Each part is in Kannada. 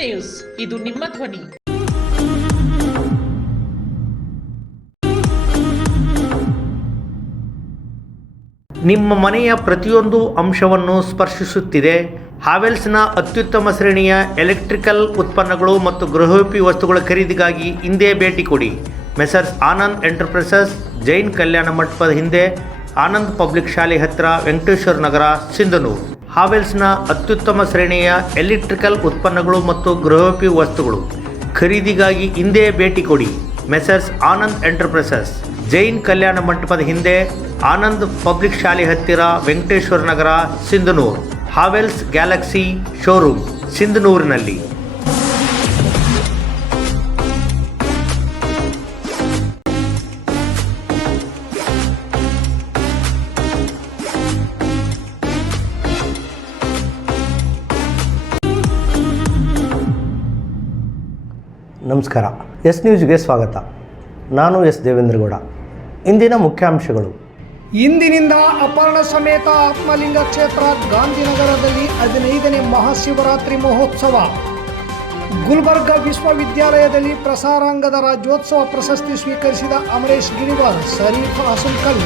ನ್ಯೂಸ್ ಇದು ನಿಮ್ಮ ಧ್ವನಿ. ನಿಮ್ಮ ಮನೆಯ ಪ್ರತಿಯೊಂದು ಅಂಶವನ್ನು ಸ್ಪರ್ಶಿಸುತ್ತಿದೆ. ಹಾವೆಲ್ಸ್ನ ಅತ್ಯುತ್ತಮ ಶ್ರೇಣಿಯ ಎಲೆಕ್ಟ್ರಿಕಲ್ ಉತ್ಪನ್ನಗಳು ಮತ್ತು ಗೃಹೋಪಿ ವಸ್ತುಗಳ ಖರೀದಿಗಾಗಿ ಹಿಂದೆ ಭೇಟಿ ಕೊಡಿ. ಮೆಸರ್ಸ್ ಆನಂದ್ ಎಂಟರ್ಪ್ರೈಸಸ್, ಜೈನ್ ಕಲ್ಯಾಣ ಮಂಟಪದ ಹಿಂದೆ, ಆನಂದ್ ಪಬ್ಲಿಕ್ ಶಾಲೆ ಹತ್ತಿರ ವೆಂಕಟೇಶ್ವರ ನಗರ, ಸಿಂಧನೂರು. ಹಾವೆಲ್ಸ್ನ ಅತ್ಯುತ್ತಮ ಶ್ರೇಣಿಯ ಎಲೆಕ್ಟ್ರಿಕಲ್ ಉತ್ಪನ್ನಗಳು ಮತ್ತು ಗೃಹೋಪಿ ವಸ್ತುಗಳು. ಖರೀದಿಗಾಗಿ ಹಿಂದೆ ಭೇಟಿ ಕೊಡಿ. Messrs Anand enterprises. ಜೈನ್ ಕಲ್ಯಾಣ ಮಂಟಪದ ಹಿಂದೆ ಆನಂದ್ ಪಬ್ಲಿಕ್ ಶಾಲೆ ಹತ್ತಿರ Venkateshwara Nagar, Sindhanur. Havells Galaxy showroom, ಸಿಂಧನೂರಿನಲ್ಲಿ. ನಮಸ್ಕಾರ. ಎಸ್ ನ್ಯೂಸ್ಗೆ ಸ್ವಾಗತ. ನಾನು ಎಸ್ ದೇವೇಂದ್ರಗೌಡ. ಇಂದಿನ ಮುಖ್ಯಾಂಶಗಳು. ಇಂದಿನಿಂದ ಅಪರ್ಣ ಸಮೇತ ಆತ್ಮಲಿಂಗ ಕ್ಷೇತ್ರ ಗಾಂಧಿನಗರದಲ್ಲಿ ಹದಿನೈದನೇ ಮಹಾಶಿವರಾತ್ರಿ ಮಹೋತ್ಸವ. ಗುಲ್ಬರ್ಗ ವಿಶ್ವವಿದ್ಯಾಲಯದಲ್ಲಿ ಪ್ರಸಾರಾಂಗದ ರಾಜ್ಯೋತ್ಸವ ಪ್ರಶಸ್ತಿ ಸ್ವೀಕರಿಸಿದ ಅಮರೇಶ್ ಗಿರಿವಾಲ್ ಶರೀಫ್ ಹಸನ್ಕಲ್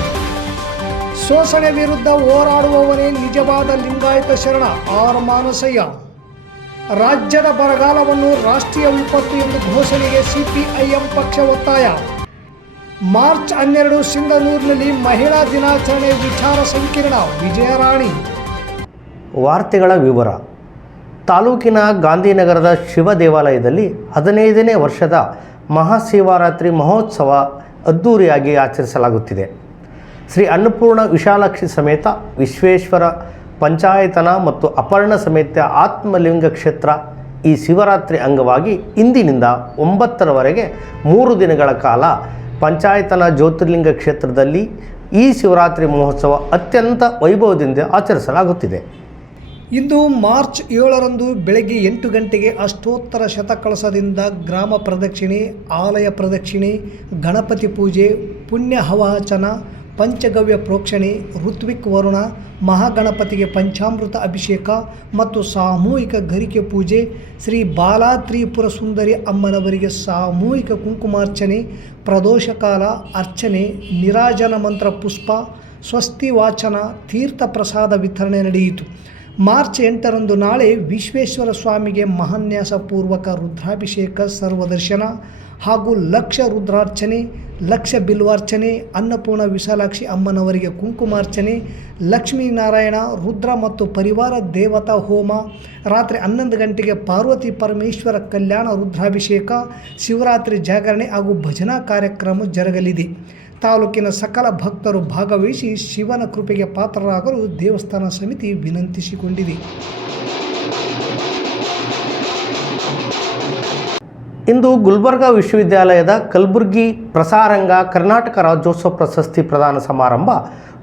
ಶೋಷಣೆ ವಿರುದ್ಧ ಹೋರಾಡುವವನೇ ನಿಜವಾದ ಲಿಂಗಾಯತ ಶರಣ, ಆರ್ ಮಾನಸಯ್ಯ. ರಾಜ್ಯದ ಬರಗಾಲವನ್ನು ರಾಷ್ಟ್ರೀಯ ವಿಪತ್ತು ಎಂದು ಘೋಷಣೆಗೆ ಸಿಪಿಐಎಂ ಪಕ್ಷ ಒತ್ತಾಯ. ಮಾರ್ಚ್ ಹನ್ನೆರಡು ಸಿಂಧನೂರಿನಲ್ಲಿ ಮಹಿಳಾ ದಿನಾಚರಣೆ ವಿಚಾರ ಸಂಕಿರಣ ವಿಜಯರಾಣಿ ವಾರ್ತೆಗಳ ವಿವರ. ತಾಲೂಕಿನ ಗಾಂಧಿನಗರದ ಶಿವ ದೇವಾಲಯದಲ್ಲಿ ಹದಿನೈದನೇ ವರ್ಷದ ಮಹಾಶಿವರಾತ್ರಿ ಮಹೋತ್ಸವ ಅದ್ಧೂರಿಯಾಗಿ ಆಚರಿಸಲಾಗುತ್ತಿದೆ. ಶ್ರೀ ಅನ್ನಪೂರ್ಣ ವಿಶಾಲಾಕ್ಷಿ ಸಮೇತ ವಿಶ್ವೇಶ್ವರ ಪಂಚಾಯತನ ಮತ್ತು ಅಪರ್ಣ ಸಮೇತ ಆತ್ಮಲಿಂಗ ಕ್ಷೇತ್ರ ಈ ಶಿವರಾತ್ರಿ ಅಂಗವಾಗಿ ಇಂದಿನಿಂದ ಒಂಬತ್ತರವರೆಗೆ ಮೂರು ದಿನಗಳ ಕಾಲ ಪಂಚಾಯತನ ಜ್ಯೋತಿರ್ಲಿಂಗ ಕ್ಷೇತ್ರದಲ್ಲಿ ಈ ಶಿವರಾತ್ರಿ ಮಹೋತ್ಸವ ಅತ್ಯಂತ ವೈಭವದಿಂದ ಆಚರಿಸಲಾಗುತ್ತಿದೆ. ಇಂದು ಮಾರ್ಚ್ ಏಳರಂದು ಬೆಳಗ್ಗೆ ಎಂಟು ಗಂಟೆಗೆ ಅಷ್ಟೋತ್ತರ ಶತಕಳಸದಿಂದ ಗ್ರಾಮ ಪ್ರದಕ್ಷಿಣೆ, ಆಲಯ ಪ್ರದಕ್ಷಿಣೆ, ಗಣಪತಿ ಪೂಜೆ, ಪುಣ್ಯ ಹವಾಚನ ಪಂಚಗವ್ಯ ಪ್ರೋಕ್ಷಣೆ, ಋತ್ವಿಕ್ ವರುಣ, ಮಹಾಗಣಪತಿಗೆ ಪಂಚಾಮೃತ ಅಭಿಷೇಕ ಮತ್ತು ಸಾಮೂಹಿಕ ಗರಿಕೆ ಪೂಜೆ, ಶ್ರೀ ಬಾಲಾತ್ರಿಪುರ ಸುಂದರಿ ಅಮ್ಮನವರಿಗೆ ಸಾಮೂಹಿಕ ಕುಂಕುಮಾರ್ಚನೆ, ಪ್ರದೋಷಕಾಲ ಅರ್ಚನೆ, ನಿರಾಜನ ಮಂತ್ರ ಪುಷ್ಪ, ಸ್ವಸ್ತಿ ವಾಚನ, ತೀರ್ಥ ಪ್ರಸಾದ ವಿತರಣೆ ನಡೆಯಿತು. ಮಾರ್ಚ್ ಎಂಟರಂದು ನಾಳೆ ವಿಶ್ವೇಶ್ವರ ಸ್ವಾಮಿಗೆ ಮಹಾನ್ಯಾಸಪೂರ್ವಕ ರುದ್ರಾಭಿಷೇಕ ಸರ್ವದರ್ಶನ. ಹಾಗೂ ಲಕ್ಷ ರುದ್ರಾರ್ಚನೆ, ಲಕ್ಷ ಬಿಲ್ವಾರ್ಚನೆ, ಅನ್ನಪೂರ್ಣ ವಿಶಾಲಾಕ್ಷಿ ಅಮ್ಮನವರಿಗೆ ಕುಂಕುಮಾರ್ಚನೆ, ಲಕ್ಷ್ಮೀನಾರಾಯಣ, ರುದ್ರ ಮತ್ತು ಪರಿವಾರ ದೇವತಾ ಹೋಮ, ರಾತ್ರಿ ಹನ್ನೊಂದು ಗಂಟೆಗೆ ಪಾರ್ವತಿ ಪರಮೇಶ್ವರ ಕಲ್ಯಾಣ ರುದ್ರಾಭಿಷೇಕ, ಶಿವರಾತ್ರಿ ಜಾಗರಣೆ ಹಾಗೂ ಭಜನಾ ಕಾರ್ಯಕ್ರಮ ಜರುಗಲಿದೆ. ತಾಲೂಕಿನ ಸಕಲ ಭಕ್ತರು ಭಾಗವಹಿಸಿ ಶಿವನ ಕೃಪೆಗೆ ಪಾತ್ರರಾಗಲು ದೇವಸ್ಥಾನ ಸಮಿತಿ ವಿನಂತಿಸಿಕೊಂಡಿದೆ. ಇಂದು ಗುಲ್ಬರ್ಗಾ ವಿಶ್ವವಿದ್ಯಾಲಯದ ಕಲಬುರಗಿ ಪ್ರಸಾರಂಗ ಕರ್ನಾಟಕ ರಾಜ್ಯೋತ್ಸವ ಪ್ರಶಸ್ತಿ ಪ್ರದಾನ ಸಮಾರಂಭ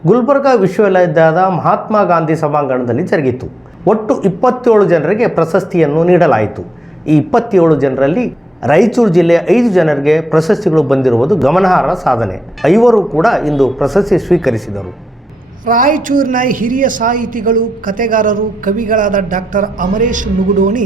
ಗುಲ್ಬರ್ಗಾ ವಿಶ್ವವಿದ್ಯಾಲಯದ ಮಹಾತ್ಮ ಗಾಂಧಿ ಸಭಾಂಗಣದಲ್ಲಿ ಜರುಗಿತು. ಒಟ್ಟು ಇಪ್ಪತ್ತೇಳು ಜನರಿಗೆ ಪ್ರಶಸ್ತಿಯನ್ನು ನೀಡಲಾಯಿತು. ಈ ಇಪ್ಪತ್ತೇಳು ಜನರಲ್ಲಿ ರಾಯಚೂರು ಜಿಲ್ಲೆಯ ಐದು ಜನರಿಗೆ ಪ್ರಶಸ್ತಿಗಳು ಬಂದಿರುವುದು ಗಮನಾರ್ಹ ಸಾಧನೆ. ಐವರು ಕೂಡ ಇಂದು ಪ್ರಶಸ್ತಿ ಸ್ವೀಕರಿಸಿದರು. ರಾಯಚೂರಿನ ಹಿರಿಯ ಸಾಹಿತಿಗಳು, ಕತೆಗಾರರು, ಕವಿಗಳಾದ ಡಾಕ್ಟರ್ ಅಮರೇಶ್ ನುಗುಡೋಣಿ,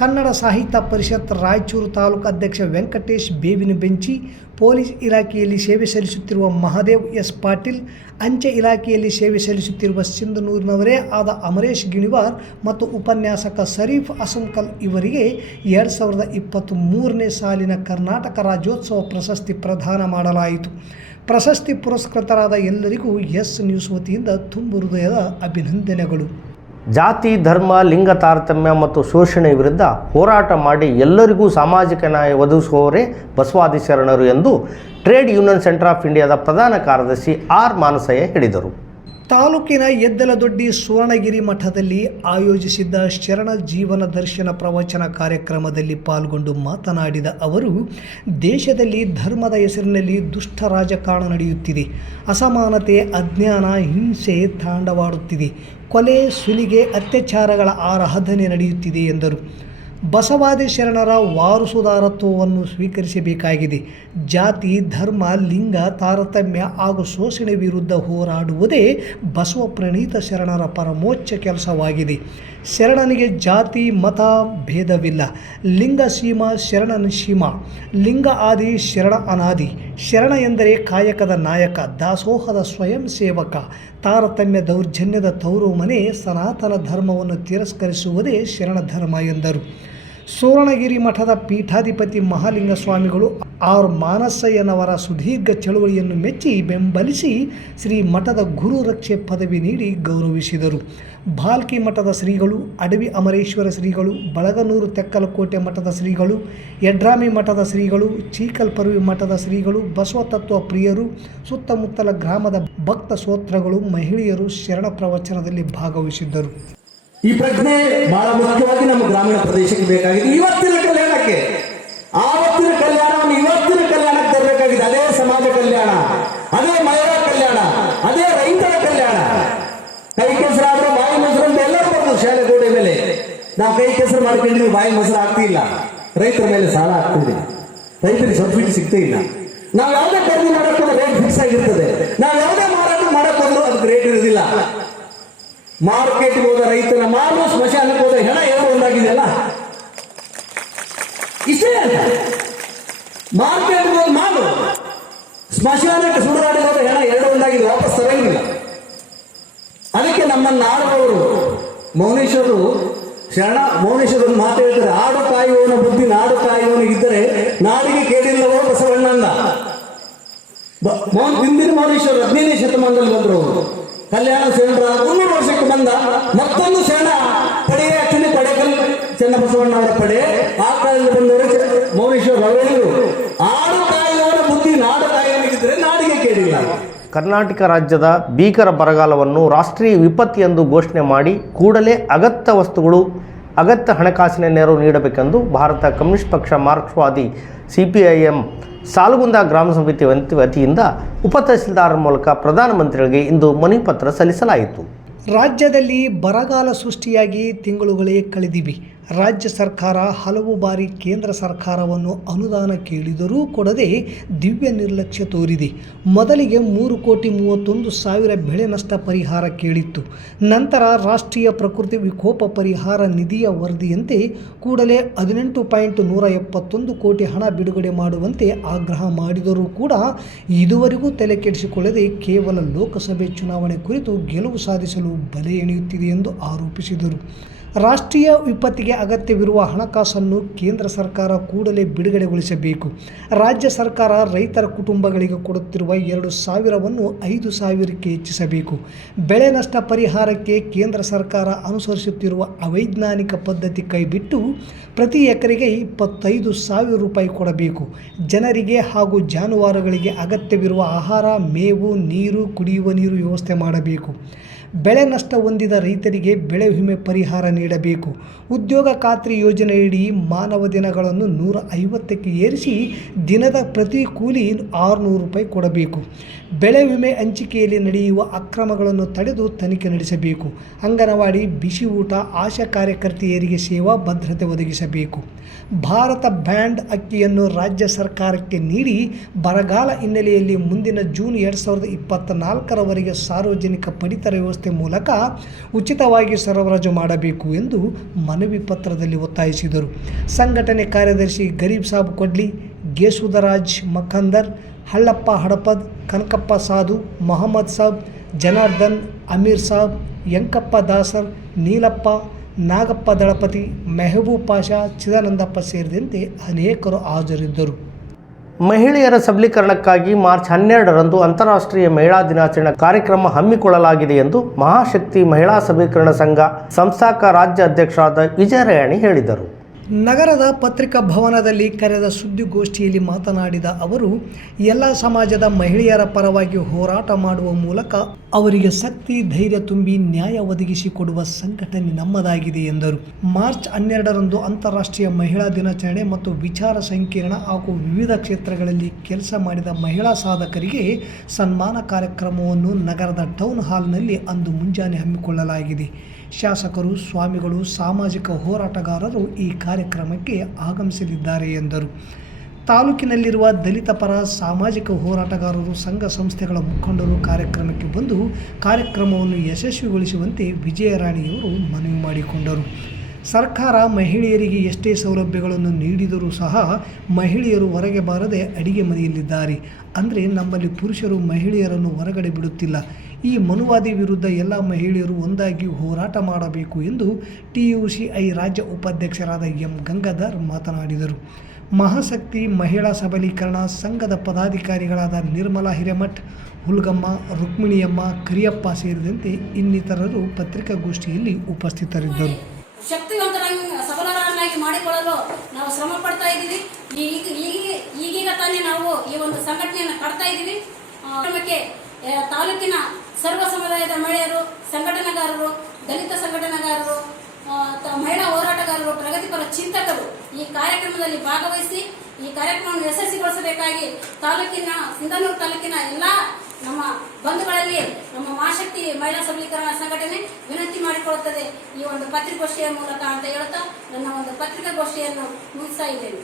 ಕನ್ನಡ ಸಾಹಿತ್ಯ ಪರಿಷತ್ ರಾಯಚೂರು ತಾಲೂಕು ಅಧ್ಯಕ್ಷ ವೆಂಕಟೇಶ್ ಬೇವಿನ ಬೆಂಚಿ, ಪೊಲೀಸ್ ಇಲಾಖೆಯಲ್ಲಿ ಸೇವೆ ಸಲ್ಲಿಸುತ್ತಿರುವ ಮಹಾದೇವ್ ಎಸ್ ಪಾಟೀಲ್, ಅಂಚೆ ಇಲಾಖೆಯಲ್ಲಿ ಸೇವೆ ಸಲ್ಲಿಸುತ್ತಿರುವ ಸಿಂಧನೂರಿನವರೇ ಆದ ಅಮರೇಶ್ ಗಿಣಿವಾರ್ ಮತ್ತು ಉಪನ್ಯಾಸಕ ಸರೀಫ್ ಅಸಂಕಲ್ ಇವರಿಗೆ ಎರಡು ಸಾವಿರದ ಇಪ್ಪತ್ತ್ ಮೂರನೇ ಸಾಲಿನ ಕರ್ನಾಟಕ ರಾಜ್ಯೋತ್ಸವ ಪ್ರಶಸ್ತಿ ಪ್ರದಾನ ಮಾಡಲಾಯಿತು. ಪ್ರಶಸ್ತಿ ಪುರಸ್ಕೃತರಾದ ಎಲ್ಲರಿಗೂ ಎಸ್ ನ್ಯೂಸ್ ವತಿಯಿಂದ ತುಂಬು ಹೃದಯದ ಅಭಿನಂದನೆಗಳು. ಜಾತಿ, ಧರ್ಮ, ಲಿಂಗ ತಾರತಮ್ಯ ಮತ್ತು ಶೋಷಣೆ ವಿರುದ್ಧ ಹೋರಾಟ ಮಾಡಿ ಎಲ್ಲರಿಗೂ ಸಾಮಾಜಿಕ ನ್ಯಾಯ ಒದಗಿಸುವವರೇ ಬಸವಾದಿ ಶರಣರು ಎಂದು ಟ್ರೇಡ್ ಯೂನಿಯನ್ ಸೆಂಟರ್ ಆಫ್ ಇಂಡಿಯಾದ ಪ್ರಧಾನ ಕಾರ್ಯದರ್ಶಿ ಆರ್ ಮಾನಸಯ್ಯ ಹೇಳಿದರು. ತಾಲೂಕಿನ ಎದ್ದಲದೊಡ್ಡಿ ಸುವರ್ಣಗಿರಿ ಮಠದಲ್ಲಿ ಆಯೋಜಿಸಿದ್ದ ಶರಣ ಜೀವನ ದರ್ಶನ ಪ್ರವಚನ ಕಾರ್ಯಕ್ರಮದಲ್ಲಿ ಪಾಲ್ಗೊಂಡು ಮಾತನಾಡಿದ ಅವರು, ದೇಶದಲ್ಲಿ ಧರ್ಮದ ಹೆಸರಿನಲ್ಲಿ ದುಷ್ಟ ರಾಜಕಾರಣ ನಡೆಯುತ್ತಿದೆ. ಅಸಮಾನತೆ, ಅಜ್ಞಾನ, ಹಿಂಸೆ ತಾಂಡವಾಡುತ್ತಿದೆ. ಕೊಲೆ, ಸುಲಿಗೆ, ಅತ್ಯಾಚಾರಗಳ ಆರಾಧನೆ ನಡೆಯುತ್ತಿದೆ ಎಂದರು. ಬಸವಾದಿ ಶರಣರ ವಾರಸುದಾರತ್ವವನ್ನು ಸ್ವೀಕರಿಸಬೇಕಾಗಿದೆ. ಜಾತಿ, ಧರ್ಮ, ಲಿಂಗ, ತಾರತಮ್ಯ ಹಾಗೂ ಶೋಷಣೆ ವಿರುದ್ಧ ಹೋರಾಡುವುದೇ ಬಸವ ಪ್ರಣೀತ ಶರಣರ ಪರಮೋಚ್ಚ ಕೆಲಸವಾಗಿದೆ. ಶರಣನಿಗೆ ಜಾತಿ, ಮತ ಭೇದವಿಲ್ಲ. ಲಿಂಗ ಸೀಮ, ಶರಣನ ಸೀಮ. ಲಿಂಗ ಆದಿ, ಶರಣ ಅನಾದಿ. ಶರಣ ಎಂದರೆ ಕಾಯಕದ ನಾಯಕ, ದಾಸೋಹದ ಸ್ವಯಂ ಸೇವಕ. ತಾರತಮ್ಯ ದೌರ್ಜನ್ಯದ ತೌರು ಮನೆ, ಸನಾತನ ಧರ್ಮವನ್ನು ತಿರಸ್ಕರಿಸುವುದೇ ಶರಣ ಧರ್ಮ ಎಂದರು. ಸೋರಣಗಿರಿ ಮಠದ ಪೀಠಾಧಿಪತಿ ಮಹಾಲಿಂಗ ಸ್ವಾಮಿಗಳು ಆರ್ ಮಾನಸಯ್ಯನವರ ಸುದೀರ್ಘ ಚಳುವಳಿಯನ್ನು ಮೆಚ್ಚಿ ಬೆಂಬಲಿಸಿ ಶ್ರೀ ಮಠದ ಗುರು ರಕ್ಷೆ ಪದವಿ ನೀಡಿ ಗೌರವಿಸಿದರು. ಭಾಲ್ಕಿ ಮಠದ ಶ್ರೀಗಳು, ಅಡವಿ ಅಮರೇಶ್ವರ ಶ್ರೀಗಳು, ಬಳಗನೂರು ತೆಕ್ಕಲಕೋಟೆ ಮಠದ ಶ್ರೀಗಳು ಯಡ್ರಾಮಿ ಮಠದ ಶ್ರೀಗಳು, ಚೀಕಲ್ಪರ್ವಿ ಮಠದ ಶ್ರೀಗಳು, ಬಸವತತ್ವ ಪ್ರಿಯರು, ಸುತ್ತಮುತ್ತಲ ಗ್ರಾಮದ ಭಕ್ತ ಸೋತ್ರಗಳು, ಮಹಿಳೆಯರು ಶರಣ ಪ್ರವಚನದಲ್ಲಿ ಭಾಗವಹಿಸಿದ್ದರು. ಈ ಪ್ರಜ್ಞೆ ಬಹಳ ಮುಖ್ಯವಾಗಿ ನಮ್ಮ ಗ್ರಾಮೀಣ ಪ್ರದೇಶಕ್ಕೆ ಬೇಕಾಗಿದೆ. ಇವತ್ತಿನ ಕಲ್ಯಾಣಕ್ಕೆ, ಆವತ್ತಿನ ಕಲ್ಯಾಣವನ್ನು ಇವತ್ತಿನ ಕಲ್ಯಾಣಕ್ಕೆ ತರಬೇಕಾಗಿದೆ. ಅದೇ ಸಮಾಜ ಕಲ್ಯಾಣ, ಅದೇ ಮಹಿಳಾ ಕಲ್ಯಾಣ, ಅದೇ ರೈತರ ಕಲ್ಯಾಣ. ಕೈ ಕೆಸರಾದ್ರೆ ಬಾಯಿ ಮೊಸರು ಅಂತ ಎಲ್ಲರೂ ಬರ್ತದೆ ಶಾಲೆ ಗೋಡೆ ಮೇಲೆ. ನಾವು ಕೈ ಕೆಸರು ಮಾಡ್ಕೊಂಡಿದ್ವಿ, ಬಾಯಿ ಮೊಸರು ಆಗ್ತಿಲ್ಲ. ರೈತರ ಮೇಲೆ ಸಾಲ ಆಗ್ತಿದೆ. ರೈತರಿಗೆ ಸಬ್ಸಿಡಿ ಸಿಗ್ತಾ ಇಲ್ಲ. ನಾವು ಯಾವುದೇ ಖರೀದಿ ಮಾಡೋಕ್ಕೂ ರೇಟ್ ಫಿಕ್ಸ್ ಆಗಿರ್ತದೆ. ನಾವು ಯಾವುದೇ ಮಾರಾಟ ಮಾಡಕ್ ಹೋದ್ರು ಅದಕ್ಕೆ ರೇಟ್ ಇರೋದಿಲ್ಲ. ಮಾರ್ಕೆಟ್ಗೆ ಹೋದ ರೈತನ ಮಾರು, ಸ್ಮಶಾನಕ್ಕೆ ಹೋದ ಹೆಣ ಎರಡು ಒಂದಾಗಿದೆಯಲ್ಲ? ಇಷ್ಟೇ ಅಲ್ಲ. ಮಾರ್ಕೆಟ್ಗೆ ಹೋದ ಮಾಲು ಸ್ಮಶಾನಕ್ಕೆ ಸುಡುಗಾಡಿ ಹೋದ ಹೆಣ ಎರಡು ಒಂದಾಗಿದೆ, ವಾಪಸ್ ತರಂಗಿಲ್ಲ ಅದಕ್ಕೆ ನಮ್ಮನ್ನ ಆಡುವವರು ಮೌನೇಶ್ವರು, ಶರಣ, ಮೌನೇಶ್ವರ ಒಂದು ಮಾತು ಹೇಳ್ತಾರೆ, ಆಡು ಕಾಯುವವನ ಬುದ್ಧಿ, ನಾಡು ಕಾಯುವವನು ಇದ್ದರೆ ನಾಡಿಗೆ ಕೇಳಿಲ್ಲವೋ ಬಸವಣ್ಣ ಅಂದ ಬ- ಮೌನ್ ಹಿಂದಿನ ಮೌನೇಶ್ವರ ಹದಿನೈದನೇ ಶತಮಾನದಲ್ಲಿ ಬಂದರು ಅವರು. ಕಲ್ಯಾಣ ಸೇನರ ಮುನ್ನೂರು ವರ್ಷಕ್ಕೆ ಬಂದ ಮತ್ತೊಂದು ಶರಣ ಪಡೆಯ ಚಿನ್ನಿ ಪಡೆಕಲ್ ಚನ್ನಬಸವಣ್ಣ ಅವರ ಪಡೆ. ಆ ಕಾಲದಲ್ಲಿ ಬಂದವರು ಮೌರೀಶ್ವರ ಮೌನೇಶ್ವರ ಆರು ಕಾಯುವವನ ಬುದ್ಧಿ ನಾಡು ಕಾಯುವನಿಗಿದ್ರೆ ನಾಡಿಗೆ ಕೇಳಿಲ್ಲ. ಕರ್ನಾಟಕ ರಾಜ್ಯದ ಭೀಕರ ಬರಗಾಲವನ್ನು ರಾಷ್ಟ್ರೀಯ ವಿಪತ್ತು ಎಂದು ಘೋಷಣೆ ಮಾಡಿ ಕೂಡಲೇ ಅಗತ್ಯ ವಸ್ತುಗಳು, ಅಗತ್ಯ ಹಣಕಾಸಿನ ನೆರವು ನೀಡಬೇಕೆಂದು ಭಾರತ ಕಮ್ಯುನಿಸ್ಟ್ ಪಕ್ಷ ಮಾರ್ಕ್ಸ್ವಾದಿ C P I M Salugunda ಗ್ರಾಮ ಸಮಿತಿ ವಂತಿ- ವತಿಯಿಂದ ಉಪ ತಹಸೀಲ್ದಾರ್ ಮೂಲಕ ಪ್ರಧಾನಮಂತ್ರಿಗಳಿಗೆ ಇಂದು ಮನವಿ ಪತ್ರ ಸಲ್ಲಿಸಲಾಯಿತು. ರಾಜ್ಯದಲ್ಲಿ ಬರಗಾಲ ಸೃಷ್ಟಿಯಾಗಿ ತಿಂಗಳುಗಳೇ ಕಳೆದಿವೆ. ರಾಜ್ಯ ಸರ್ಕಾರ ಹಲವು ಬಾರಿ ಕೇಂದ್ರ ಸರ್ಕಾರವನ್ನು ಅನುದಾನ ಕೇಳಿದರೂ ಕೊಡದೆ ದಿವ್ಯ ನಿರ್ಲಕ್ಷ್ಯ ತೋರಿದೆ. ಮೊದಲಿಗೆ ಮೂರು ಕೋಟಿ ಮೂವತ್ತೊಂದು ಸಾವಿರ ಬೆಳೆ ನಷ್ಟ ಪರಿಹಾರ ಕೇಳಿತ್ತು. ನಂತರ ರಾಷ್ಟ್ರೀಯ ಪ್ರಕೃತಿ ವಿಕೋಪ ಪರಿಹಾರ ನಿಧಿಯ ವರದಿಯಂತೆ ಕೂಡಲೇ ಹದಿನೆಂಟು ಪಾಯಿಂಟ್ ನೂರ ಎಪ್ಪತ್ತೊಂದು ಕೋಟಿ ಹಣ ಬಿಡುಗಡೆ ಮಾಡುವಂತೆ ಆಗ್ರಹ ಮಾಡಿದರೂ ಕೂಡ ಇದುವರೆಗೂ ತಲೆ ಕೆಡಿಸಿಕೊಳ್ಳದೆ ಕೇವಲ ಲೋಕಸಭೆ ಚುನಾವಣೆ ಕುರಿತು ಗೆಲುವು ಸಾಧಿಸಲು ಬಲೆ ಎಣೆಯುತ್ತಿದೆ ಎಂದು ಆರೋಪಿಸಿದರು. ರಾಷ್ಟ್ರೀಯ ವಿಪತ್ತಿಗೆ ಅಗತ್ಯವಿರುವ ಹಣಕಾಸನ್ನು ಕೇಂದ್ರ ಸರ್ಕಾರ ಕೂಡಲೇ ಬಿಡುಗಡೆಗೊಳಿಸಬೇಕು. ರಾಜ್ಯ ಸರ್ಕಾರ ರೈತರ ಕುಟುಂಬಗಳಿಗೆ ಕೊಡುತ್ತಿರುವ ಎರಡು ಸಾವಿರವನ್ನು ಐದು ಸಾವಿರಕ್ಕೆ ಹೆಚ್ಚಿಸಬೇಕು. ಬೆಳೆ ನಷ್ಟ ಪರಿಹಾರಕ್ಕೆ ಕೇಂದ್ರ ಸರ್ಕಾರ ಅನುಸರಿಸುತ್ತಿರುವ ಅವೈಜ್ಞಾನಿಕ ಪದ್ಧತಿ ಕೈಬಿಟ್ಟು ಪ್ರತಿ ಎಕರೆಗೆ ಇಪ್ಪತ್ತೈದು ಸಾವಿರ ರೂಪಾಯಿ ಕೊಡಬೇಕು. ಜನರಿಗೆ ಹಾಗೂ ಜಾನುವಾರುಗಳಿಗೆ ಅಗತ್ಯವಿರುವ ಆಹಾರ, ಮೇವು, ನೀರು, ಕುಡಿಯುವ ನೀರು ವ್ಯವಸ್ಥೆ ಮಾಡಬೇಕು. ಬೆಳೆ ನಷ್ಟ ಹೊಂದಿದ ರೈತರಿಗೆ ಬೆಳೆ ವಿಮೆ ಪರಿಹಾರ ನೀಡಬೇಕು. ಉದ್ಯೋಗ ಖಾತ್ರಿ ಯೋಜನೆಯಡಿ ಮಾನವ ದಿನಗಳನ್ನು ನೂರ ಐವತ್ತಕ್ಕೆ ಏರಿಸಿ ದಿನದ ಪ್ರತಿ ಕೂಲಿ ಆರುನೂರು ರೂಪಾಯಿ ಕೊಡಬೇಕು. ಬೆಳೆ ವಿಮೆ ಹಂಚಿಕೆಯಲ್ಲಿ ನಡೆಯುವ ಅಕ್ರಮಗಳನ್ನು ತಡೆದು ತನಿಖೆ ನಡೆಸಬೇಕು. ಅಂಗನವಾಡಿ, ಬಿಸಿ ಊಟ, ಆಶಾ ಕಾರ್ಯಕರ್ತೆಯರಿಗೆ ಸೇವಾ ಭದ್ರತೆ ಒದಗಿಸಬೇಕು. ಭಾರತ ಬ್ಯಾಂಡ್ ಅಕ್ಕಿಯನ್ನು ರಾಜ್ಯ ಸರ್ಕಾರಕ್ಕೆ ನೀಡಿ ಬರಗಾಲ ಹಿನ್ನೆಲೆಯಲ್ಲಿ ಮುಂದಿನ ಜೂನ್ ಎರಡು ಸಾವಿರದ ಇಪ್ಪತ್ತ ನಾಲ್ಕರವರೆಗೆ ಸಾರ್ವಜನಿಕ ಪಡಿತರ ವ್ಯವಸ್ಥೆ ಮೂಲಕ ಉಚಿತವಾಗಿ ಸರಬರಾಜು ಮಾಡಬೇಕು ಎಂದು ಮನವಿ ಪತ್ರದಲ್ಲಿ ಒತ್ತಾಯಿಸಿದರು. ಸಂಘಟನೆ ಕಾರ್ಯದರ್ಶಿ ಗರೀಬ್ ಸಾಬ್ ಕೊಡ್ಲಿ, ಗೇಸುದರಾಜ್ ಮಖಂದರ್, ಹಳ್ಳಪ್ಪ ಹಡಪದ್, ಕನಕಪ್ಪ ಸಾಧು, ಮೊಹಮ್ಮದ್ ಸಾಬ್, ಜನಾರ್ದನ್, ಅಮೀರ್ ಸಾಬ್ ಯಂಕಪ್ಪ ದಾಸರ್, ನೀಲಪ್ಪ, ನಾಗಪ್ಪ ದಳಪತಿ, ಮೆಹಬೂಬ್ ಪಾಷಾ, ಚಿದಾನಂದಪ್ಪ ಸೇರಿದಂತೆ ಅನೇಕರು ಹಾಜರಿದ್ದರು. ಮಹಿಳೆಯರ ಸಬಲೀಕರಣಕ್ಕಾಗಿ ಮಾರ್ಚ್ ಹನ್ನೆರಡರಂದು ಅಂತಾರಾಷ್ಟ್ರೀಯ ಮಹಿಳಾ ದಿನಾಚರಣೆ ಕಾರ್ಯಕ್ರಮ ಹಮ್ಮಿಕೊಳ್ಳಲಾಗಿದೆ ಎಂದು ಮಹಾಶಕ್ತಿ ಮಹಿಳಾ ಸಬಲೀಕರಣ ಸಂಘ ಸಂಸ್ಥಾಕ ರಾಜ್ಯ ಅಧ್ಯಕ್ಷರಾದ ವಿಜಯರಾಯಣಿ ಹೇಳಿದರು. ನಗರದ ಪತ್ರಿಕಾ ಭವನದಲ್ಲಿ ಕರೆದ ಸುದ್ದಿಗೋಷ್ಠಿಯಲ್ಲಿ ಮಾತನಾಡಿದ ಅವರು, ಎಲ್ಲ ಸಮಾಜದ ಮಹಿಳೆಯರ ಪರವಾಗಿ ಹೋರಾಟ ಮಾಡುವ ಮೂಲಕ ಅವರಿಗೆ ಶಕ್ತಿ, ಧೈರ್ಯ ತುಂಬಿ ನ್ಯಾಯ ಒದಗಿಸಿಕೊಡುವ ಸಂಘಟನೆ ನಮ್ಮದಾಗಿದೆ ಎಂದರು. ಮಾರ್ಚ್ ಹನ್ನೆರಡರಂದು ಅಂತಾರಾಷ್ಟ್ರೀಯ ಮಹಿಳಾ ದಿನಾಚರಣೆ ಮತ್ತು ವಿಚಾರ ಸಂಕಿರಣ ಹಾಗೂ ವಿವಿಧ ಕ್ಷೇತ್ರಗಳಲ್ಲಿ ಕೆಲಸ ಮಾಡಿದ ಮಹಿಳಾ ಸಾಧಕರಿಗೆ ಸನ್ಮಾನ ಕಾರ್ಯಕ್ರಮವನ್ನು ನಗರದ ಟೌನ್ ಹಾಲ್ನಲ್ಲಿ ಅಂದು ಮುಂಜಾನೆ ಹಮ್ಮಿಕೊಳ್ಳಲಾಗಿದೆ. ಶಾಸಕರು, ಸ್ವಾಮಿಗಳು, ಸಾಮಾಜಿಕ ಹೋರಾಟಗಾರರು ಈ ಕಾರ್ಯಕ್ರಮಕ್ಕೆ ಆಗಮಿಸಲಿದ್ದಾರೆ ಎಂದರು. ತಾಲೂಕಿನಲ್ಲಿರುವ ದಲಿತ ಪರ ಸಾಮಾಜಿಕ ಹೋರಾಟಗಾರರು ಸಂಘ ಸಂಸ್ಥೆಗಳ ಮುಖಂಡರು ಕಾರ್ಯಕ್ರಮಕ್ಕೆ ಬಂದು ಕಾರ್ಯಕ್ರಮವನ್ನು ಯಶಸ್ವಿಗೊಳಿಸುವಂತೆ ವಿಜಯರಾಣಿಯವರು ಮನವಿ ಮಾಡಿಕೊಂಡರು. ಸರ್ಕಾರ ಮಹಿಳೆಯರಿಗೆ ಎಷ್ಟೇ ಸೌಲಭ್ಯಗಳನ್ನು ನೀಡಿದರೂ ಸಹ ಮಹಿಳೆಯರು ಹೊರಗೆ ಬಾರದೆ ಅಡಿಗೆ ಮನೆಯಲ್ಲಿದ್ದಾರೆ. ಅಂದರೆ ನಮ್ಮಲ್ಲಿ ಪುರುಷರು ಮಹಿಳೆಯರನ್ನು ಹೊರಗಡೆ ಬಿಡುತ್ತಿಲ್ಲ. ಈ ಮನುವಾದಿ ವಿರುದ್ಧ ಎಲ್ಲ ಮಹಿಳೆಯರು ಒಂದಾಗಿ ಹೋರಾಟ ಮಾಡಬೇಕು ಎಂದು ಟಿ ಯು ಸಿ ಐ ರಾಜ್ಯ ಉಪಾಧ್ಯಕ್ಷರಾದ ಎಂ ಗಂಗಾಧರ್ ಮಾತನಾಡಿದರು. ಮಹಾಶಕ್ತಿ ಮಹಿಳಾ ಸಬಲೀಕರಣ ಸಂಘದ ಪದಾಧಿಕಾರಿಗಳಾದ ನಿರ್ಮಲಾ ಹಿರೇಮಠ್, ಹುಲ್ಗಮ್ಮ, ರುಕ್ಮಿಣಿಯಮ್ಮ, ಕರಿಯಪ್ಪ ಸೇರಿದಂತೆ ಇನ್ನಿತರರು ಪತ್ರಿಕಾಗೋಷ್ಠಿಯಲ್ಲಿ ಉಪಸ್ಥಿತರಿದ್ದರು. ಸಬಲರನ್ನಾಗಿ ಮಾಡಿಕೊಳ್ಳಲು ನಾವು ಶ್ರಮ ಪಡ್ತಾ ಇದ್ದೀವಿ. ಈಗ ಈಗ ಈಗೀಗ ತಾನೇ ನಾವು ಈ ಒಂದು ಸಂಘಟನೆಯನ್ನು ಕಟ್ತಾ ಇದ್ದೀವಿ. ತಾಲೂಕಿನ ಸರ್ವ ಸಮುದಾಯದ ಮಹಿಳೆಯರು, ಸಂಘಟನೆಗಾರರು, ದಲಿತ ಸಂಘಟನೆಗಾರರು ಮಹಿಳಾ ಹೋರಾಟಗಾರರು, ಪ್ರಗತಿಪರ ಚಿಂತಕರು ಈ ಕಾರ್ಯಕ್ರಮದಲ್ಲಿ ಭಾಗವಹಿಸಿ ಈ ಕಾರ್ಯಕ್ರಮವನ್ನು ಯಶಸ್ವಿಗೊಳಿಸಬೇಕಾಗಿ ತಾಲೂಕಿನ, ಸಿಂಧನೂರು ತಾಲೂಕಿನ ಎಲ್ಲ ನಮ್ಮ ಬಂಧುಗಳಲ್ಲಿ ನಮ್ಮ ಮಾಶಕ್ತಿ ಮಹಿಳಾ ಸಬಲೀಕರಣ ಸಂಘಟನೆ ವಿನಂತಿ ಮಾಡಿಕೊಳ್ಳುತ್ತದೆ. ಈ ಒಂದು ಪತ್ರಿಕೋಷ್ಠಿಯ ಮೂಲಕ ಅಂತ ಹೇಳುತ್ತಾ ನನ್ನ ಒಂದು ಪತ್ರಿಕಾಗೋಷ್ಠಿಯನ್ನು ಮುಗಿಸ್ತಾ ಇದ್ದೇನೆ.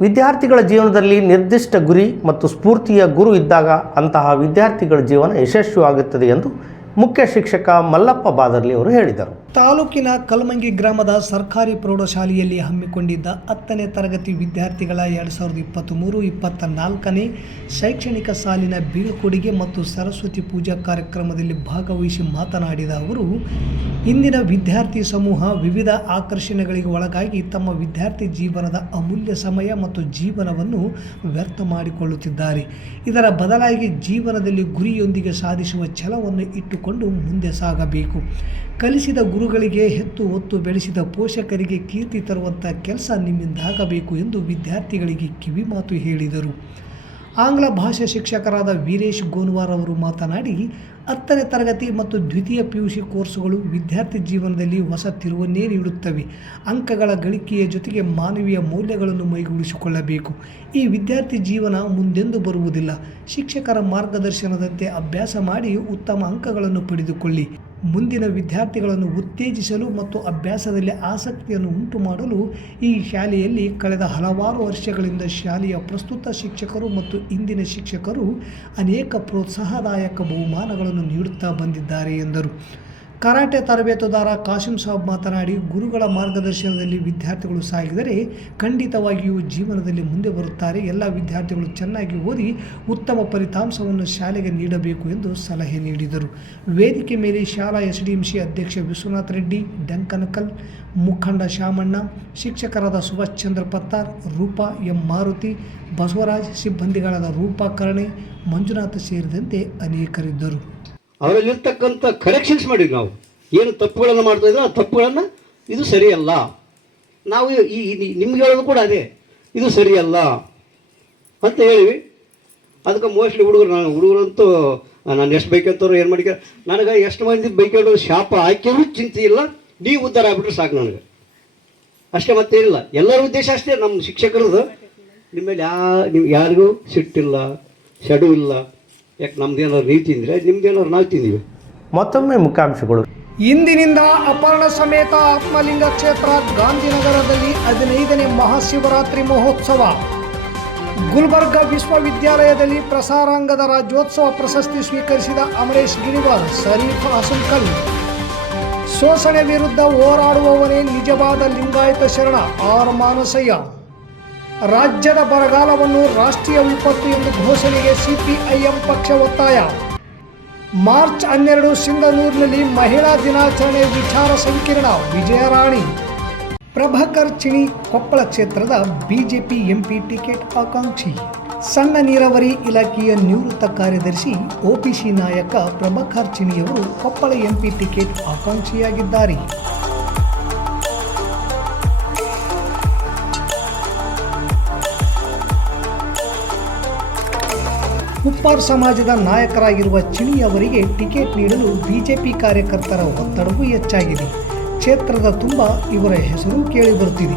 ವಿದ್ಯಾರ್ಥಿಗಳ ಜೀವನದಲ್ಲಿ ನಿರ್ದಿಷ್ಟ ಗುರಿ ಮತ್ತು ಸ್ಫೂರ್ತಿಯ ಗುರು ಇದ್ದಾಗ ಅಂತಹ ವಿದ್ಯಾರ್ಥಿಗಳ ಜೀವನ ಯಶಸ್ವಿಯಾಗುತ್ತದೆ ಎಂದು ಮುಖ್ಯ ಶಿಕ್ಷಕ ಮಲ್ಲಪ್ಪ ಬಾದರ್ಲಿ ಅವರು ಹೇಳಿದರು. ತಾಲೂಕಿನ ಕಲ್ಮಂಗಿ ಗ್ರಾಮದ ಸರ್ಕಾರಿ ಪ್ರೌಢಶಾಲೆಯಲ್ಲಿ ಹಮ್ಮಿಕೊಂಡಿದ್ದ ಹತ್ತನೇ ತರಗತಿ ವಿದ್ಯಾರ್ಥಿಗಳ ಎರಡು ಸಾವಿರದ ಇಪ್ಪತ್ತ್ಮೂರು ಇಪ್ಪತ್ತ ನಾಲ್ಕನೇ ಶೈಕ್ಷಣಿಕ ಸಾಲಿನ ಬೀಳ್ಕೊಡುಗೆ ಮತ್ತು ಸರಸ್ವತಿ ಪೂಜಾ ಕಾರ್ಯಕ್ರಮದಲ್ಲಿ ಭಾಗವಹಿಸಿ ಮಾತನಾಡಿದ ಅವರು, ಇಂದಿನ ವಿದ್ಯಾರ್ಥಿ ಸಮೂಹ ವಿವಿಧ ಆಕರ್ಷಣೆಗಳಿಗೆ ಒಳಗಾಗಿ ತಮ್ಮ ವಿದ್ಯಾರ್ಥಿ ಜೀವನದ ಅಮೂಲ್ಯ ಸಮಯ ಮತ್ತು ಜೀವನವನ್ನು ವ್ಯರ್ಥ ಮಾಡಿಕೊಳ್ಳುತ್ತಿದ್ದಾರೆ. ಇದರ ಬದಲಾಗಿ ಜೀವನದಲ್ಲಿ ಗುರಿಯೊಂದಿಗೆ ಸಾಧಿಸುವ ಛಲವನ್ನು ಇಟ್ಟುಕೊಂಡು ಮುಂದೆ ಸಾಗಬೇಕು. ಕಲಿಸಿದ ಗುರುಗಳಿಗೆ ಹೆತ್ತು ಒತ್ತು ಬೆಳೆಸಿದ ಪೋಷಕರಿಗೆ ಕೀರ್ತಿ ತರುವಂಥ ಕೆಲಸ ನಿಮ್ಮಿಂದಾಗಬೇಕು ಎಂದು ವಿದ್ಯಾರ್ಥಿಗಳಿಗೆ ಕಿವಿಮಾತು ಹೇಳಿದರು. ಆಂಗ್ಲ ಭಾಷಾ ಶಿಕ್ಷಕರಾದ ವೀರೇಶ್ ಗೋನ್ವಾರ್ ಅವರು ಮಾತನಾಡಿ, ಹತ್ತನೇ ತರಗತಿ ಮತ್ತು ದ್ವಿತೀಯ ಪಿ ಯು ಸಿ ಕೋರ್ಸುಗಳು ವಿದ್ಯಾರ್ಥಿ ಜೀವನದಲ್ಲಿ ಹೊಸ ತಿರುವನ್ನೇ ನೀಡುತ್ತವೆ. ಅಂಕಗಳ ಗಳಿಕೆಯ ಜೊತೆಗೆ ಮಾನವೀಯ ಮೌಲ್ಯಗಳನ್ನು ಮೈಗೂಡಿಸಿಕೊಳ್ಳಬೇಕು. ಈ ವಿದ್ಯಾರ್ಥಿ ಜೀವನ ಮುಂದೆಂದು ಬರುವುದಿಲ್ಲ. ಶಿಕ್ಷಕರ ಮಾರ್ಗದರ್ಶನದಂತೆ ಅಭ್ಯಾಸ ಮಾಡಿ ಉತ್ತಮ ಅಂಕಗಳನ್ನು ಪಡೆದುಕೊಳ್ಳಿ. ಮುಂದಿನ ವಿದ್ಯಾರ್ಥಿಗಳನ್ನು ಉತ್ತೇಜಿಸಲು ಮತ್ತು ಅಭ್ಯಾಸದಲ್ಲಿ ಆಸಕ್ತಿಯನ್ನು ಉಂಟು ಮಾಡಲು ಈ ಶಾಲೆಯಲ್ಲಿ ಕಳೆದ ಹಲವಾರು ವರ್ಷಗಳಿಂದ ಶಾಲೆಯ ಪ್ರಸ್ತುತ ಶಿಕ್ಷಕರು ಮತ್ತು ಇಂದಿನ ಶಿಕ್ಷಕರು ಅನೇಕ ಪ್ರೋತ್ಸಾಹದಾಯಕ ಬಹುಮಾನಗಳನ್ನು ನೀಡುತ್ತಾ ಬಂದಿದ್ದಾರೆ ಎಂದರು. ಕರಾಟೆ ತರಬೇತುದಾರ ಕಾಸಿಂ ಸಾಬ್ ಮಾತನಾಡಿ, ಗುರುಗಳ ಮಾರ್ಗದರ್ಶನದಲ್ಲಿ ವಿದ್ಯಾರ್ಥಿಗಳು ಸಾಗಿದರೆ ಖಂಡಿತವಾಗಿಯೂ ಜೀವನದಲ್ಲಿ ಮುಂದೆ ಬರುತ್ತಾರೆ. ಎಲ್ಲ ವಿದ್ಯಾರ್ಥಿಗಳು ಚೆನ್ನಾಗಿ ಓದಿ ಉತ್ತಮ ಫಲಿತಾಂಶವನ್ನು ಶಾಲೆಗೆ ನೀಡಬೇಕು ಎಂದು ಸಲಹೆ ನೀಡಿದರು. ವೇದಿಕೆ ಮೇಲೆ ಶಾಲಾ ಎಸ್ ಡಿ ಎಂ ಸಿ ಅಧ್ಯಕ್ಷ ವಿಶ್ವನಾಥ್ ರೆಡ್ಡಿ ಡಂಕನಕಲ್ ಮುಖಂಡ ಶಾಮಣ್ಣ ಶಿಕ್ಷಕರಾದ ಸುಭಾಷ್ ಚಂದ್ರ ಪತ್ತಾರ್, ರೂಪಾ ಎಂ ಮಾರುತಿ, ಬಸವರಾಜ್, ಸಿಬ್ಬಂದಿಗಳಾದ ರೂಪಾ ಕರ್ಣೆ, ಮಂಜುನಾಥ್ ಸೇರಿದಂತೆ ಅನೇಕರಿದ್ದರು. ಅವರಲ್ಲಿರ್ತಕ್ಕಂಥ ಕರೆಕ್ಷನ್ಸ್ ಮಾಡಿದ್ವಿ ನಾವು. ಏನು ತಪ್ಪುಗಳನ್ನು ಮಾಡ್ತಾ ಇದ್ರೆ ಆ ತಪ್ಪುಗಳನ್ನು ಇದು ಸರಿಯಲ್ಲ. ನಾವು ಈ ನಿಮ್ಗೆ ಹೇಳೋದು ಕೂಡ ಅದೇ. ಇದು ಸರಿಯಲ್ಲ ಅಂತ ಹೇಳಿವಿ. ಅದಕ್ಕೆ ಮೋಸ್ಟ್ಲಿ ಹುಡುಗರು ನಾನು ಹುಡುಗರಂತೂ ನಾನು ಎಷ್ಟು ಬೈಕಂತವ್ರು ಏನು ಮಾಡಿಕ ನನಗೆ ಎಷ್ಟು ಮಂದಿ ಬೈಕೊಂಡು ಶಾಪ ಹಾಕಿದ್ರು ಚಿಂತೆ ಇಲ್ಲ. ನೀವು ಉದ್ಧಾರ ಆಗ್ಬಿಟ್ರೆ ಸಾಕು ನನಗೆ. ಅಷ್ಟೇ ಮತ್ತೇನಿಲ್ಲ ಎಲ್ಲರ ಉದ್ದೇಶ ಅಷ್ಟೇ. ನಮ್ಮ ಶಿಕ್ಷಕರದು ನಿಮ್ಮ ಮೇಲೆ ಯಾ ನಿಮ್ಗೆ ಯಾರಿಗೂ ಸಿಟ್ಟಿಲ್ಲ, ಶಡು ಇಲ್ಲ. ಯಾಕೆ ನಮ್ದೇನಾದ್ರು ನೀವು ತಿಂದರೆ ನಿಮ್ದೇನಾದ್ರು ನಾವು ತಿಂದೀವಿ. ಮತ್ತೊಮ್ಮೆ ಮುಖ್ಯಾಂಶಗಳು ಇಂದಿನಿಂದ ಅಪರ್ಣ ಸಮೇತ ಆತ್ಮಲಿಂಗ ಕ್ಷೇತ್ರ ಗಾಂಧಿನಗರದಲ್ಲಿ ಹದಿನೈದನೇ ಮಹಾಶಿವರಾತ್ರಿ ಮಹೋತ್ಸವ. ಗುಲ್ಬರ್ಗ ವಿಶ್ವವಿದ್ಯಾಲಯದಲ್ಲಿ ಪ್ರಸಾರಾಂಗದ ರಾಜ್ಯೋತ್ಸವ ಪ್ರಶಸ್ತಿ ಸ್ವೀಕರಿಸಿದ ಅಮರೇಶ್ ಗಿರಿವಾಲ್ ಶರೀಫ್ ಹಸನ್ಕಲ್ ಶೋಷಣೆ ವಿರುದ್ಧ ಹೋರಾಡುವವನೇ ನಿಜವಾದ ಲಿಂಗಾಯತ ಶರಣ ಆರ್ ಮಾನಸಯ್ಯ. ರಾಜ್ಯದ ಬರಗಾಲವನ್ನು ರಾಷ್ಟ್ರೀಯ ವಿಪತ್ತು ಎಂದು ಘೋಷಣೆಗೆ ಸಿಪಿಐಎಂ ಪಕ್ಷ ಒತ್ತಾಯ. ಮಾರ್ಚ್ ಹನ್ನೆರಡು ಸಿಂಧನೂರಿನಲ್ಲಿ ಮಹಿಳಾ ದಿನಾಚರಣೆ ವಿಚಾರ ಸಂಕಿರಣ ವಿಜಯರಾಣಿ ಪ್ರಭಾಕರ್ ಚಿಣಿ, ಕೊಪ್ಪಳ ಕ್ಷೇತ್ರದ ಬಿಜೆಪಿ ಎಂಪಿ ಟಿಕೆಟ್ ಆಕಾಂಕ್ಷಿ. ಸಣ್ಣ ನೀರಾವರಿ ಇಲಾಖೆಯ ನಿವೃತ್ತ ಕಾರ್ಯದರ್ಶಿ ಒಪಿಸಿ ನಾಯಕ ಪ್ರಭಾಕರ್ ಚಿಣಿಯವರು ಕೊಪ್ಪಳ ಎಂಪಿ ಟಿಕೆಟ್ ಆಕಾಂಕ್ಷಿಯಾಗಿದ್ದಾರೆ. ಉಪ್ಪಾರ್ ಸಮಾಜದ ನಾಯಕರಾಗಿರುವ ಚಿಣಿ ಅವರಿಗೆ ಟಿಕೆಟ್ ನೀಡಲು ಬಿಜೆಪಿ ಕಾರ್ಯಕರ್ತರ ಒತ್ತಡವೂ ಹೆಚ್ಚಾಗಿದೆ. ಕ್ಷೇತ್ರದ ತುಂಬ ಇವರ ಹೆಸರು ಕೇಳಿಬರುತ್ತಿದೆ.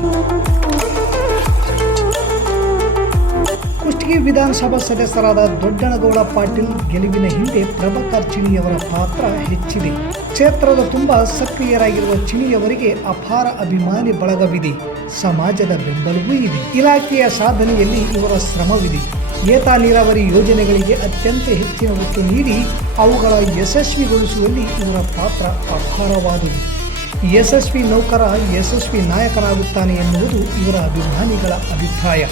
ಕುಷ್ಟಗಿ ವಿಧಾನಸಭಾ ಸದಸ್ಯರಾದ ದೊಡ್ಡನಗೌಡ ಪಾಟೀಲ್ ಗೆಲುವಿನ ಹಿಂದೆ ಪ್ರಭಾಕರ್ ಚಿಣಿಯವರ ಪಾತ್ರ ಹೆಚ್ಚಿದೆ. ಕ್ಷೇತ್ರದ ತುಂಬ ಸಕ್ರಿಯರಾಗಿರುವ ಚಿಣಿಯವರಿಗೆ ಅಪಾರ ಅಭಿಮಾನಿ ಬಳಗವಿದೆ. ಸಮಾಜದ ಬೆಂಬಲವೂ ಇದೆ. ಇಲಾಖೆಯ ಸಾಧನೆಯಲ್ಲಿ ಇವರ ಶ್ರಮವಿದೆ. ಏತ ನೀರಾವರಿ ಯೋಜನೆಗಳಿಗೆ ಅತ್ಯಂತ ಹೆಚ್ಚಿನ ಒತ್ತು ನೀಡಿ ಅವುಗಳ ಯಶಸ್ವಿಗೊಳಿಸುವಲ್ಲಿ ಇವರ ಪಾತ್ರ ಅಪಾರವಾದುದು. ಯಶಸ್ವಿ ನೌಕರ, ಯಶಸ್ವಿ ನಾಯಕನಾಗುತ್ತಾನೆ ಎನ್ನುವುದು ಇವರ ಅಭಿಮಾನಿಗಳ ಅಭಿಪ್ರಾಯ.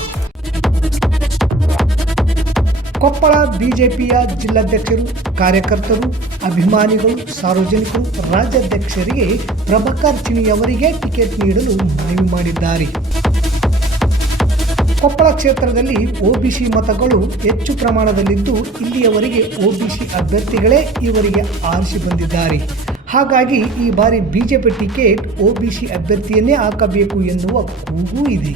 ಕೊಪ್ಪಳ ಬಿಜೆಪಿಯ ಜಿಲ್ಲಾಧ್ಯಕ್ಷರು, ಕಾರ್ಯಕರ್ತರು, ಅಭಿಮಾನಿಗಳು, ಸಾರ್ವಜನಿಕರು, ರಾಜ್ಯಾಧ್ಯಕ್ಷರಿಗೆ ಪ್ರಭಾಕರ್ ಚಿನಿಯವರಿಗೆ ಟಿಕೆಟ್ ನೀಡಲು ಮನವಿ ಮಾಡಿದ್ದಾರೆ. ಕೊಪ್ಪಳ ಕ್ಷೇತ್ರದಲ್ಲಿ ಒಬಿಸಿ ಮತಗಳು ಹೆಚ್ಚು ಪ್ರಮಾಣದಲ್ಲಿದ್ದು ಇಲ್ಲಿಯವರೆಗೆ ಒಬಿಸಿ ಅಭ್ಯರ್ಥಿಗಳೇ ಇವರಿಗೆ ಆರಿಸಿ ಬಂದಿದ್ದಾರೆ. ಹಾಗಾಗಿ ಈ ಬಾರಿ ಬಿಜೆಪಿ ಟಿಕೆಟ್ ಒಬಿಸಿ ಅಭ್ಯರ್ಥಿಯನ್ನೇ ಹಾಕಬೇಕು ಎನ್ನುವ ಕೂಗೂ ಇದೆ.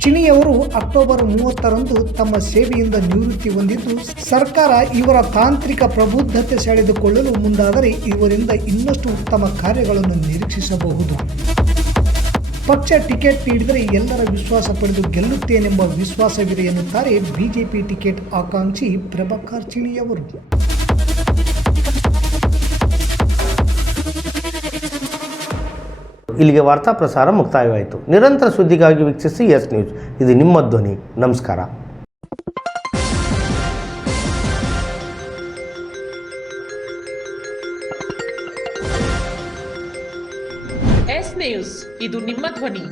ಚಿಣಿಯವರು ಅಕ್ಟೋಬರ್ ಮೂವತ್ತರಂದು ತಮ್ಮ ಸೇವೆಯಿಂದ ನಿವೃತ್ತಿ ಹೊಂದಿದ್ದು ಸರ್ಕಾರ ಇವರ ತಾಂತ್ರಿಕ ಪ್ರಬುದ್ಧತೆ ಸೆಳೆದುಕೊಳ್ಳಲು ಮುಂದಾದರೆ ಇವರಿಂದ ಇನ್ನಷ್ಟು ಉತ್ತಮ ಕಾರ್ಯಗಳನ್ನು ನಿರೀಕ್ಷಿಸಬಹುದು. ಪಕ್ಷ ಟಿಕೆಟ್ ನೀಡಿದರೆ ಎಲ್ಲರ ವಿಶ್ವಾಸ ಪಡೆದು ಗೆಲ್ಲುತ್ತೇನೆಂಬ ವಿಶ್ವಾಸವಿದೆ ಎನ್ನುತ್ತಾರೆ ಬಿಜೆಪಿ ಟಿಕೆಟ್ ಆಕಾಂಕ್ಷಿ ಪ್ರಭಾಕರ್ ಚಿಣಿಯವರು ಇಲ್ಲಿಗೆ ವಾರ್ತಾ ಪ್ರಸಾರ ಮುಕ್ತಾಯವಾಯಿತು. ನಿರಂತರ ಸುದ್ದಿಗಾಗಿ ವೀಕ್ಷಿಸಿ ಎಸ್ ನ್ಯೂಸ್. ಇದು ನಿಮ್ಮ ಧ್ವನಿ. ನಮಸ್ಕಾರ. ಇದು ನಿಮ್ಮ ಧ್ವನಿ